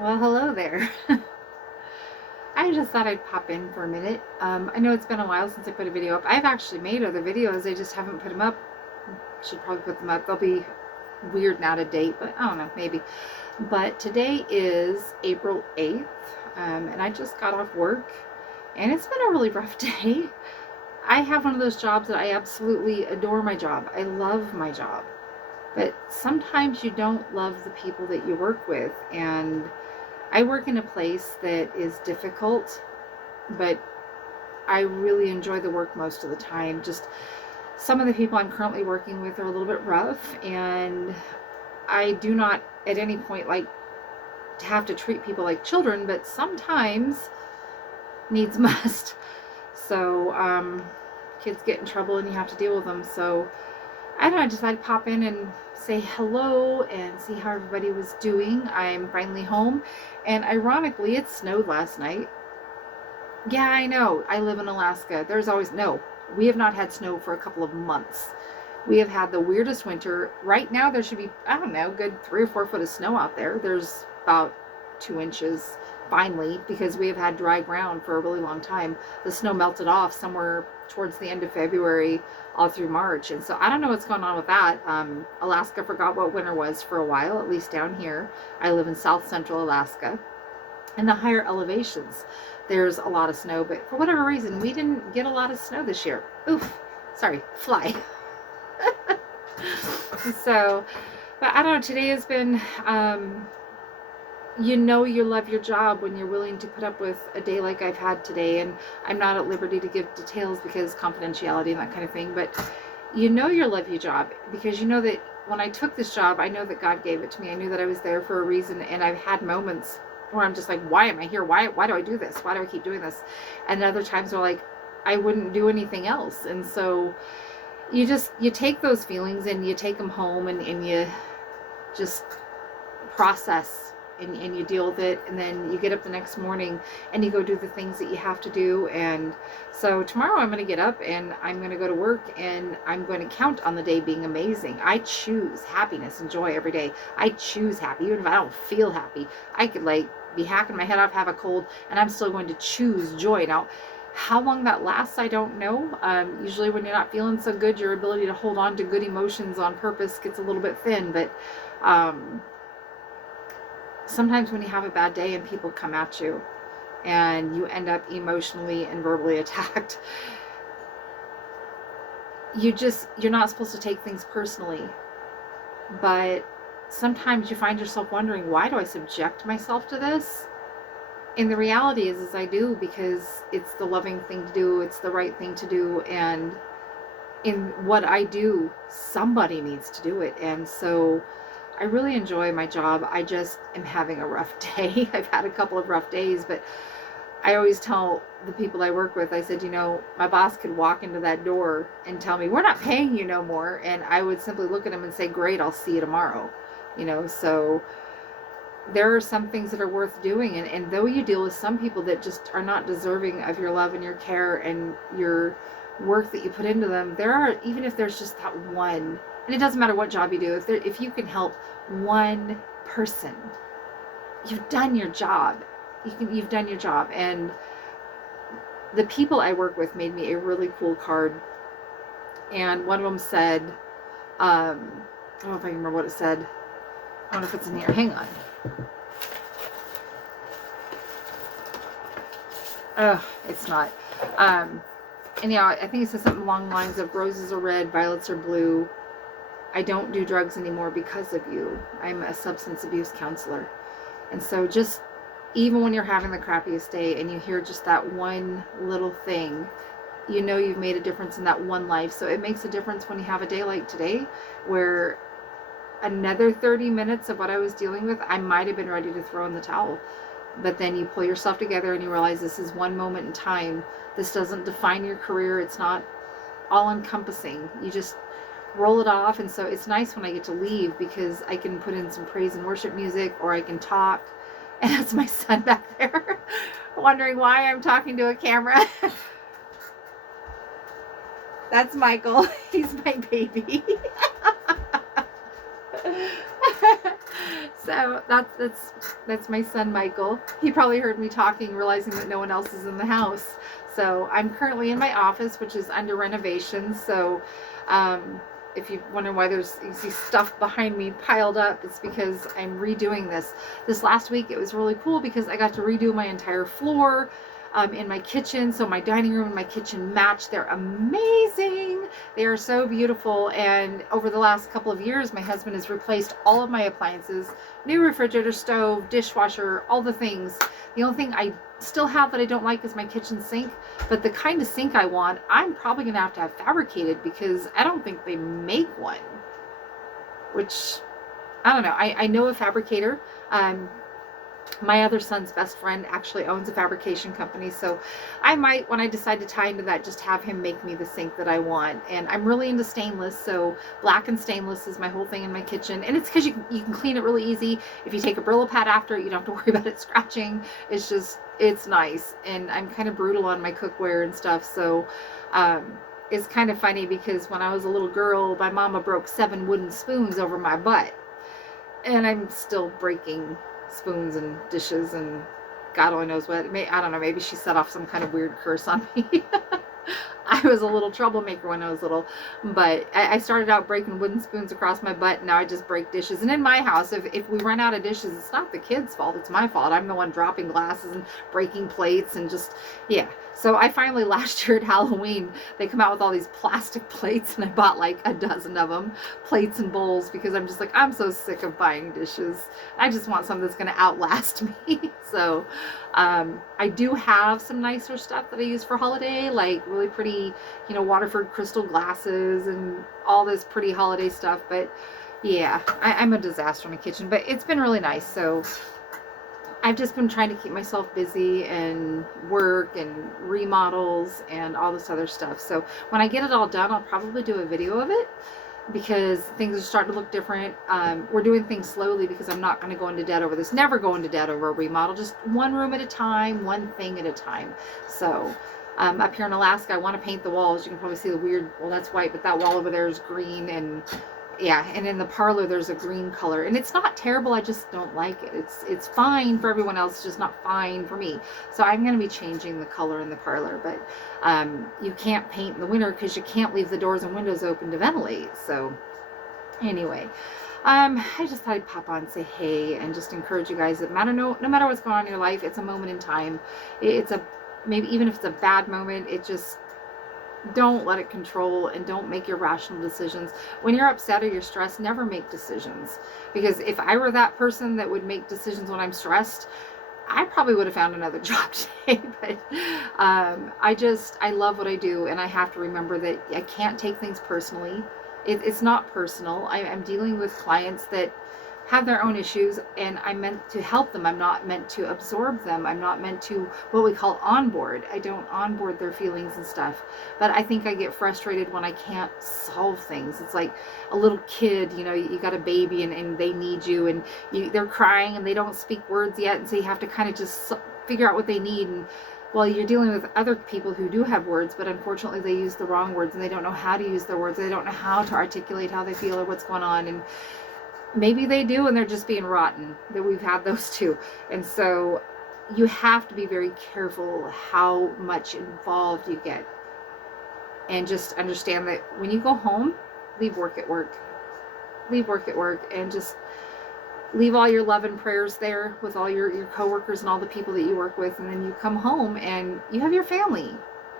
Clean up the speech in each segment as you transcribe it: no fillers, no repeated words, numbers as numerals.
Well, hello there. I just thought I'd pop in for a minute. I know it's been a while since I put a video up. I've actually made other videos, I just haven't put them up. Should probably put them up. They'll be weird and out of date, but I don't know, maybe. But today is April 8th, and I just got off work, and it's been a really rough day. I have one of those jobs that I absolutely adore my job. I love my job. But sometimes you don't love the people that you work with, and I work in a place that is difficult, but I really enjoy the work most of the time. Just some of the people I'm currently working with are a little bit rough, and I do not at any point like to have to treat people like children, but sometimes needs must. So, kids get in trouble and you have to deal with them. So, I don't know, I decided to pop in and say hello and see how everybody was doing. I'm finally home, and ironically, it snowed last night. Yeah, I know. I live in Alaska. There's always no. We have not had snow for a couple of months. We have had the weirdest winter. Right now, there should be, I don't know, good 3 or 4 foot of snow out there. There's about 2 inches finally because we have had dry ground for a really long time. The snow melted off somewhere towards the end of February, all through March. And so I don't know what's going on with that. Alaska forgot what winter was for a while, at least down here. I live in south central Alaska. In the higher elevations, there's a lot of snow, but for whatever reason, we didn't get a lot of snow this year. Oof, sorry, fly. So, but I don't know, today has been, you love your job when you're willing to put up with a day like I've had today. And I'm not at liberty to give details because confidentiality and that kind of thing, but you love your job because you know that when I took this job, I know that God gave it to me. I knew that I was there for a reason, and I've had moments where I'm just like, why am I here? Why do I do this? Why do I keep doing this? And other times where like I wouldn't do anything else. And so you take those feelings and you take them home, and you just process, and you deal with it, and then you get up the next morning and you go do the things that you have to do. And so tomorrow I'm going to get up and I'm going to go to work, and I'm going to count on the day being amazing. I choose happiness and joy every day. I choose happy even if I don't feel happy. I could like be hacking my head off, have a cold, and I'm still going to choose joy. Now, how long that lasts, I don't know. Usually when you're not feeling so good, your ability to hold on to good emotions on purpose gets a little bit thin. But sometimes when you have a bad day and people come at you and you end up emotionally and verbally attacked, you're not supposed to take things personally. But sometimes you find yourself wondering, why do I subject myself to this? And the reality is I do, because it's the loving thing to do, it's the right thing to do, and in what I do, somebody needs to do it. And so I really enjoy my job. I just am having a rough day. I've had a couple of rough days, but I always tell the people I work with, I said, my boss could walk into that door and tell me, we're not paying you no more. And I would simply look at him and say, great, I'll see you tomorrow. So there are some things that are worth doing. And though you deal with some people that just are not deserving of your love and your care and your work that you put into them, there are, even if there's just that one, and it doesn't matter what job you do, if you can help one person, you've done your job. You've done your job. And the people I work with made me a really cool card. And one of them said, I don't know if I can remember what it said. I don't know if it's in here. Hang on. Oh, it's not. Anyhow, I think it says something along the lines of roses are red, violets are blue. I don't do drugs anymore because of you. I'm a substance abuse counselor. And so just even when you're having the crappiest day and you hear just that one little thing, you've made a difference in that one life. So it makes a difference when you have a day like today where another 30 minutes of what I was dealing with, I might have been ready to throw in the towel. But then you pull yourself together and you realize this is one moment in time. This doesn't define your career. It's not all encompassing. You just roll it off. And so it's nice when I get to leave because I can put in some praise and worship music, or I can talk. And that's my son back there wondering why I'm talking to a camera. That's Michael. He's my baby. So that's my son Michael. He probably heard me talking, realizing that no one else is in the house. So I'm currently in my office, which is under renovation. So um, if you wonder why there's you see stuff behind me piled up, it's because I'm redoing this. This last week it was really cool because I got to redo my entire floor. In my kitchen, so my dining room and my kitchen match. They're amazing. They are so beautiful. And over the last couple of years, my husband has replaced all of my appliances, new refrigerator, stove, dishwasher, all the things. The only thing I still have that I don't like is my kitchen sink. But the kind of sink I want, I'm probably going to have fabricated because I don't think they make one. Which, I don't know. I know a fabricator. My other son's best friend actually owns a fabrication company, so I might, when I decide to tie into that, just have him make me the sink that I want. And I'm really into stainless, so black and stainless is my whole thing in my kitchen. And it's because you can clean it really easy. If you take a Brillo pad after it, you don't have to worry about it scratching. It's nice. And I'm kind of brutal on my cookware and stuff, so it's kind of funny because when I was a little girl, my mama broke 7 wooden spoons over my butt. And I'm still breaking spoons and dishes and God only knows what. I don't know, maybe she set off some kind of weird curse on me. I was a little troublemaker when I was little, but I started out breaking wooden spoons across my butt, and now I just break dishes. And in my house, if we run out of dishes, it's not the kids' fault, it's my fault. I'm the one dropping glasses and breaking plates and just, yeah. So I finally, last year at Halloween, they come out with all these plastic plates, and I bought like a dozen of them, plates and bowls, because I'm just like, I'm so sick of buying dishes. I just want something that's going to outlast me. So I do have some nicer stuff that I use for holiday, like really pretty, Waterford crystal glasses and all this pretty holiday stuff. But yeah, I'm a disaster in the kitchen, but it's been really nice. So I've just been trying to keep myself busy and work and remodels and all this other stuff. So when I get it all done, I'll probably do a video of it because things are starting to look different. We're doing things slowly because I'm not going to go into debt over this. Never go into debt over a remodel. Just one room at a time, one thing at a time. So up here in Alaska, I want to paint the walls. You can probably see the weird, well, that's white, but that wall over there is green. And yeah, and in the parlor there's a green color, and it's not terrible, I just don't like it. It's fine for everyone else, just not fine for me. So I'm going to be changing the color in the parlor. But you can't paint in the winter because you can't leave the doors and windows open to ventilate. So anyway, I just thought I'd pop on and say hey and just encourage you guys that no matter what's going on in your life, it's a moment in time. Maybe even if it's a bad moment, it just, don't let it control, and don't make irrational decisions. When you're upset or you're stressed, never make decisions. Because if I were that person that would make decisions when I'm stressed, I probably would have found another job today. But I love what I do, and I have to remember that I can't take things personally. It's not personal. I'm dealing with clients that have their own issues, and I'm meant to help them. I'm not meant to absorb them. I'm not meant to what we call onboard. I don't onboard their feelings and stuff. But I think I get frustrated when I can't solve things. It's like a little kid, you got a baby and they need you, and they're crying and they don't speak words yet, and so you have to kind of just figure out what they need. And well, you're dealing with other people who do have words, but unfortunately they use the wrong words, and they don't know how to use their words. They don't know how to articulate how they feel or what's going on. And maybe they do, and they're just being rotten. That we've had those too. And so you have to be very careful how much involved you get, and just understand that when you go home, leave work at work, and just leave all your love and prayers there with all your coworkers and all the people that you work with. And then you come home and you have your family.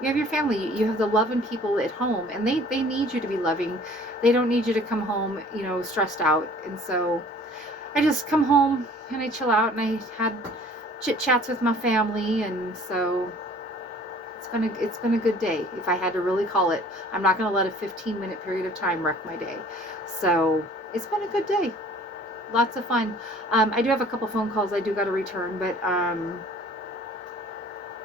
You have the loving people at home, and they need you to be loving. They don't need you to come home, stressed out. And so I just come home and I chill out, and I had chit chats with my family. And so it's been a good day. If I had to really call it, I'm not going to let a 15-minute period of time wreck my day. So it's been a good day. Lots of fun. I do have a couple phone calls I do got to return, but I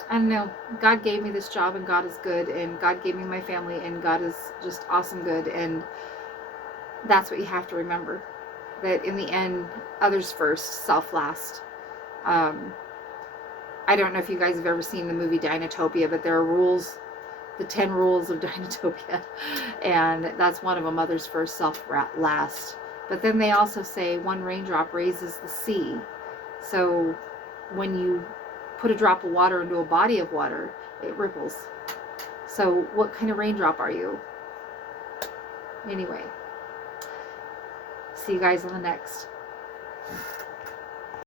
don't know. God gave me this job, and God is good, and God gave me my family, and God is just awesome good. And that's what you have to remember, that in the end, others first, self last. I don't know if you guys have ever seen the movie Dinotopia, but there are rules, the 10 rules of Dinotopia, and that's one of them, others first, self last. But then they also say one raindrop raises the sea. So when you put a drop of water into a body of water, it ripples. So what kind of raindrop are you? Anyway, see you guys on the next.